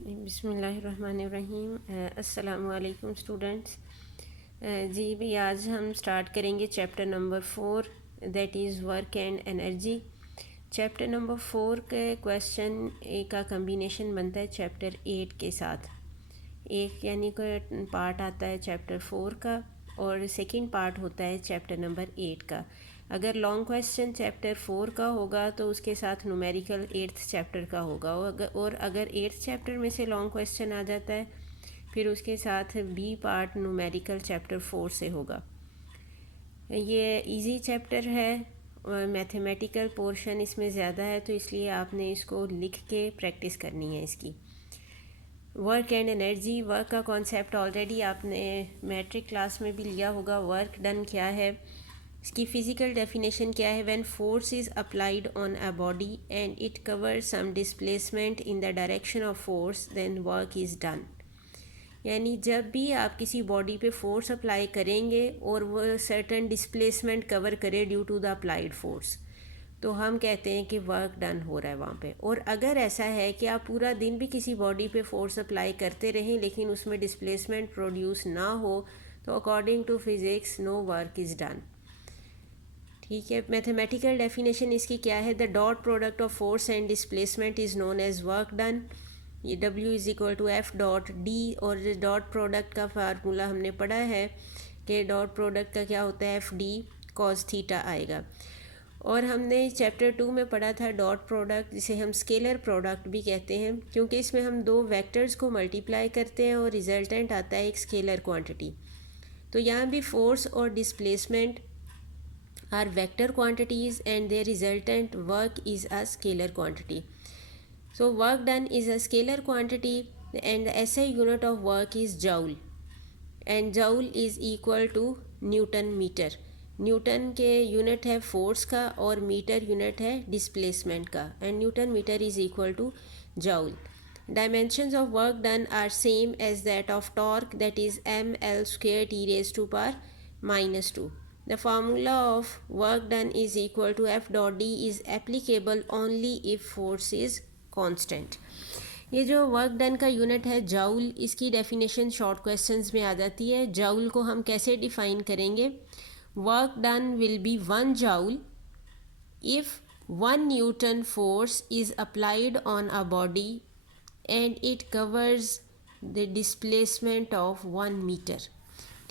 बिस्मिल्लाहिर्रहमानिर्रहीम। अस्सलामु अलैकुम स्टूडेंट्स। जी भी आज हम स्टार्ट करेंगे chapter number 4 that is work and energy. Chapter number 4 के क्वेश्चन का कम्बिनेशन बनता है चैप्टर 8 के साथ। एक यानी कोई पार्ट आता है चैप्टर 4 का और सेकंड पार्ट होता है चैप्टर नंबर 8 का। अगर लॉन्ग क्वेश्चन चैप्टर 4 का होगा तो उसके साथ न्यूमेरिकल 8th चैप्टर का होगा, और अगर 8th चैप्टर में से लॉन्ग क्वेश्चन आ जाता है फिर उसके साथ बी पार्ट न्यूमेरिकल चैप्टर 4 से होगा। ये इजी चैप्टर है और मैथमेटिकल पोर्शन इसमें ज़्यादा है, तो इसलिए आपने इसको लिख के प्रैक्टिस करनी है इसकी। वर्क एंड एनर्जी, वर्क का कॉन्सेप्ट ऑलरेडी आपने मैट्रिक क्लास में भी लिया होगा। वर्क डन क्या है, इसकी फ़िज़िकल डेफिनेशन क्या है। When force is applied on a body and it cover some displacement in the direction of force then work is done. यानी जब भी आप किसी बॉडी पे फोर्स अप्लाई करेंगे और वो सर्टन डिस्प्लेसमेंट कवर करे due to the applied force, तो हम कहते हैं कि वर्क डन हो रहा है वहाँ पे। और अगर ऐसा है कि आप पूरा दिन भी किसी बॉडी पे फोर्स अप्लाई करते रहें लेकिन उसमें डिस्प्लेसमेंट प्रोड्यूस ना हो, तो according to physics no work is done. ठीक है। मैथमेटिकल डेफिनेशन इसकी क्या है, the dot product of force and displacement is known as work done. ये W is equal to F dot D, और डॉट प्रोडक्ट का फार्मूला हमने पढ़ा है कि डॉट प्रोडक्ट का क्या होता है, एफ डी कॉस थीटा आएगा। और हमने चैप्टर 2 में पढ़ा था डॉट प्रोडक्ट, जिसे हम स्केलर प्रोडक्ट भी कहते हैं, क्योंकि इसमें हम दो वेक्टर्स को मल्टीप्लाई करते हैं और रिजल्टेंट आता है एक स्केलर क्वांटिटी। तो यहाँ भी फोर्स और displacement are vector quantities and their resultant work is a scalar quantity. So work done is a scalar quantity and the SI unit of work is joule, and joule is equal to newton metre. Newton के unit है force का और metre unit है displacement का, and newton metre is equal to joule. Dimensions of work done are same as that of torque, that is ml square t raised to power minus 2. The formula of work done is equal to F dot D is applicable only if force is constant. ये जो work done का unit है joule, इसकी definition short questions में आ जाती है। Joule को हम कैसे डिफाइन करेंगे, work done will be 1 joule if 1 newton force is applied on a body and it covers the displacement of 1 metre.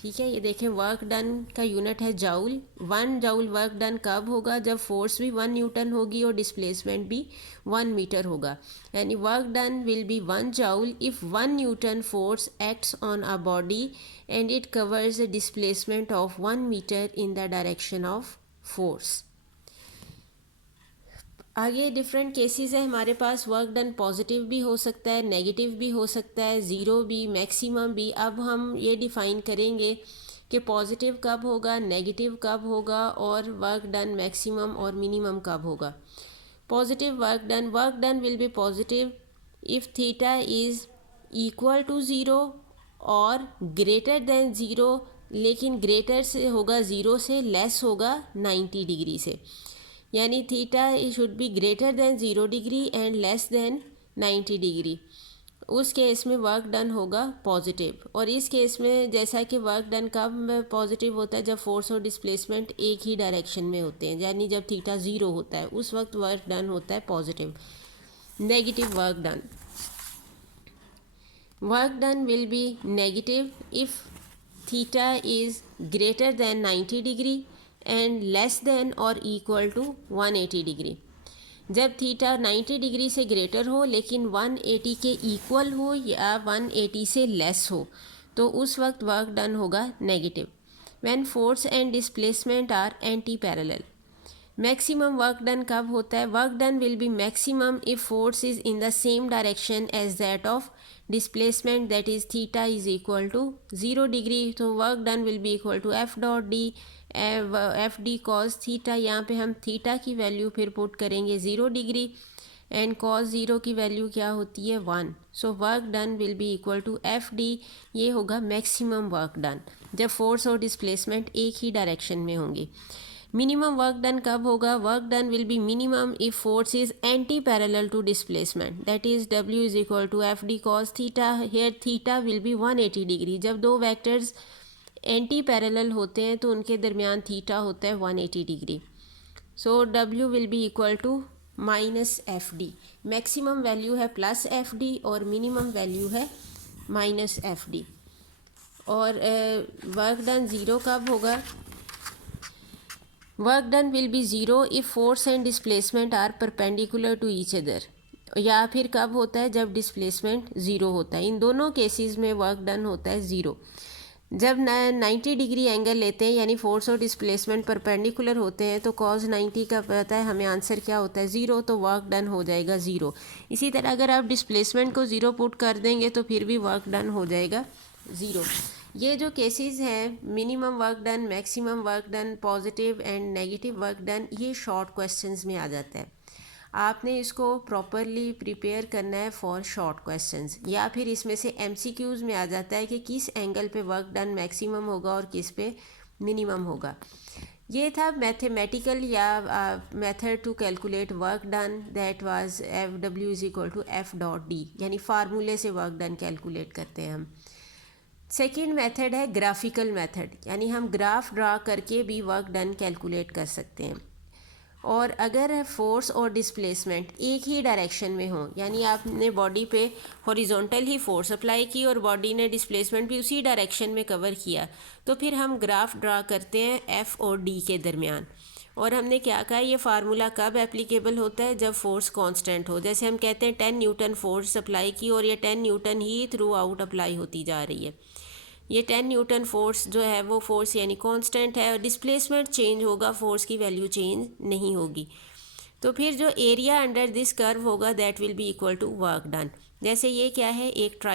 ठीक है, ये देखें वर्क डन का यूनिट है जाउल। 1 जाउल वर्क डन कब होगा, जब फोर्स भी 1 न्यूटन होगी और डिस्प्लेसमेंट भी 1 मीटर होगा। यानी work done will be 1 joule if 1 newton force acts on a body and it covers the displacement of 1 metre in the direction of force. आगे डिफरेंट केसेस है हमारे पास। वर्क डन पॉजिटिव भी हो सकता है, नेगेटिव भी हो सकता है, ज़ीरो भी, मैक्सिमम भी। अब हम ये डिफ़ाइन करेंगे कि पॉजिटिव कब होगा, नेगेटिव कब होगा, और वर्क डन मैक्सिमम और मिनिमम कब होगा। Positive work done will be positive if theta is equal to zero और ग्रेटर देन ज़ीरो, लेकिन ग्रेटर से होगा ज़ीरो से, लेस होगा 90 डिग्री से। यानी theta should be greater than 0 degree and less than 90 degree. उस केस में वर्क डन होगा पॉजिटिव। और इस केस में जैसा कि वर्क डन कब पॉजिटिव होता है, जब फोर्स और डिस्प्लेसमेंट एक ही डायरेक्शन में होते हैं, यानी जब थीटा 0 होता है उस वक्त वर्क डन होता है positive. Negative work done will B negative if theta is greater than 90 degree and less than और इक्वल टू 180 डिग्री। जब थीटा 90 डिग्री से ग्रेटर हो लेकिन 180 के इक्वल हो या 180 से लेस हो, तो उस वक्त वर्क डन होगा negative. When force and displacement are anti parallel. Maximum work done कब होता है, work done will be maximum if force is in the same direction as that of displacement, that is theta is equal to 0 degree. तो work done will be equal to F dot D, F D cos theta. यहाँ पे हम theta की value फिर put करेंगे 0 degree and cos 0 की value क्या होती है 1। So work done will be equal to F D. ये होगा मैक्सिमम वर्क डन जब फोर्स और डिस्प्लेसमेंट एक ही डायरेक्शन में होंगी। मिनिमम वर्क डन कब होगा? Work done will be minimum if force is anti parallel to displacement, that is W is equal to F D cos theta. Here theta will be 180 degree. जब दो vectors anti parallel होते हैं तो उनके दरमियान theta होता है 180 degree. So W will be equal to minus F D. Maximum value है प्लस एफ डी और मिनिमम वैल्यू है माइनस एफ डी। और वर्क डन ज़ीरो कब होगा? Work done will be zero if force and displacement are perpendicular to each other. या फिर कब होता है? जब डिस्प्लेसमेंट ज़ीरो होता है। इन दोनों केसेस में वर्क डन होता है ज़ीरो। जब 90 डिग्री एंगल लेते हैं यानी फोर्स और डिस्प्लेसमेंट परपेंडिकुलर होते हैं तो cos 90 का पता है हमें आंसर क्या होता है? ज़ीरो। तो वर्क डन हो जाएगा ज़ीरो। इसी तरह अगर आप डिस्प्लेसमेंट को ज़ीरो पुट कर देंगे तो फिर भी वर्क डन हो जाएगा ज़ीरो। ये जो केसेस हैं minimum work done, maximum work done, positive and negative work done, ये शॉर्ट क्वेश्चंस में आ जाता है। आपने इसको प्रॉपरली प्रिपेयर करना है फॉर शॉर्ट क्वेश्चंस। या फिर इसमें से MCQs में आ जाता है कि किस एंगल पे वर्क डन मैक्सिमम होगा और किस पे मिनिमम होगा। ये था मैथमेटिकल या method to calculate work done, that was W is equal to F dot D, यानी फार्मूले से वर्क डन कैलकुलेट करते हैं हम। सेकेंड मेथड है ग्राफिकल मेथड, यानी हम ग्राफ ड्रा करके भी वर्क डन कैलकुलेट कर सकते हैं। और अगर फोर्स और डिस्प्लेसमेंट एक ही डायरेक्शन में हो, यानी आपने बॉडी पे हॉरिजॉन्टल ही फोर्स अप्लाई की और बॉडी ने डिस्प्लेसमेंट भी उसी डायरेक्शन में कवर किया, तो फिर हम ग्राफ ड्रा करते हैं F और D के दरमियान। और हमने क्या कहा, ये फार्मूला कब एप्लीकेबल होता है? जब फोर्स कांस्टेंट हो। जैसे हम कहते हैं 10 न्यूटन फोर्स अप्लाई की और ये 10 न्यूटन ही थ्रू आउट अप्लाई होती जा रही है। ये 10 न्यूटन फोर्स जो है वो फोर्स यानी कांस्टेंट है, और डिस्प्लेसमेंट चेंज होगा, फोर्स की वैल्यू चेंज नहीं होगी। तो फिर जो एरिया अंडर दिस कर्व होगा that will be equal to work done. जैसे ये क्या है, एक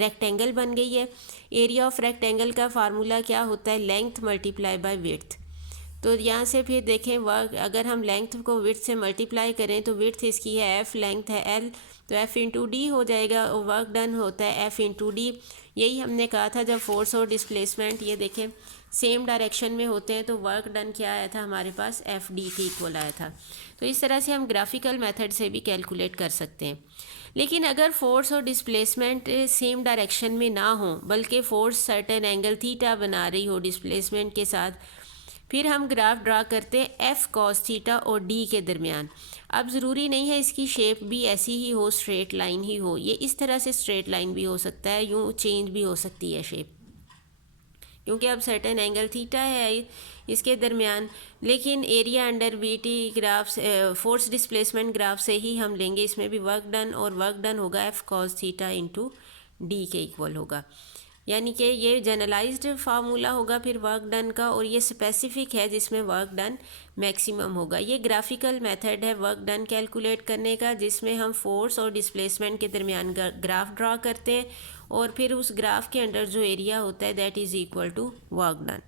रेक्टेंगल बन गई है। एरिया ऑफ रेक्टेंगल का फार्मूला क्या होता है? Length multiply by width. तो यहाँ से फिर देखें वर्क, अगर हम लेंथ को विड्थ से मल्टीप्लाई करें तो विड्थ इसकी है F, लेंथ है L, तो F इंटू डी हो जाएगा और वर्क डन होता है F इंटू डी। यही हमने कहा था जब फोर्स और डिस्प्लेसमेंट ये देखें सेम डायरेक्शन में होते हैं तो वर्क डन क्या आया था हमारे पास? F D के इक्वल आया था। तो इस तरह से हम ग्राफिकल मेथड से भी कैलकुलेट कर सकते हैं। लेकिन अगर फोर्स और डिस्प्लेसमेंट सेम डायरेक्शन में ना हो, बल्कि फोर्स सर्टेन एंगल थीटा बना रही हो डिस्प्लेसमेंट के साथ, फिर हम ग्राफ ड्रा करते हैं F cos थीटा और D के दरमियान। अब ज़रूरी नहीं है इसकी शेप भी ऐसी ही हो, स्ट्रेट लाइन ही हो। ये इस तरह से स्ट्रेट लाइन भी हो सकता है, यूँ चेंज भी हो सकती है शेप, क्योंकि अब सर्टेन एंगल थीटा है इसके दरमियान। लेकिन area under BT graph force displacement graph से ही हम लेंगे, इसमें भी वर्क डन, और वर्क डन होगा F cos theta into D के इक्वल होगा। यानी कि ये जनरलाइज्ड फार्मूला होगा फिर वर्क डन का, और ये स्पेसिफिक है जिसमें वर्क डन मैक्सिमम होगा। ये ग्राफिकल मेथड है वर्क डन कैलकुलेट करने का, जिसमें हम फोर्स और डिस्प्लेसमेंट के दरमियान ग्राफ ड्रा करते हैं और फिर उस ग्राफ के अंडर जो एरिया होता है that is equal to work done.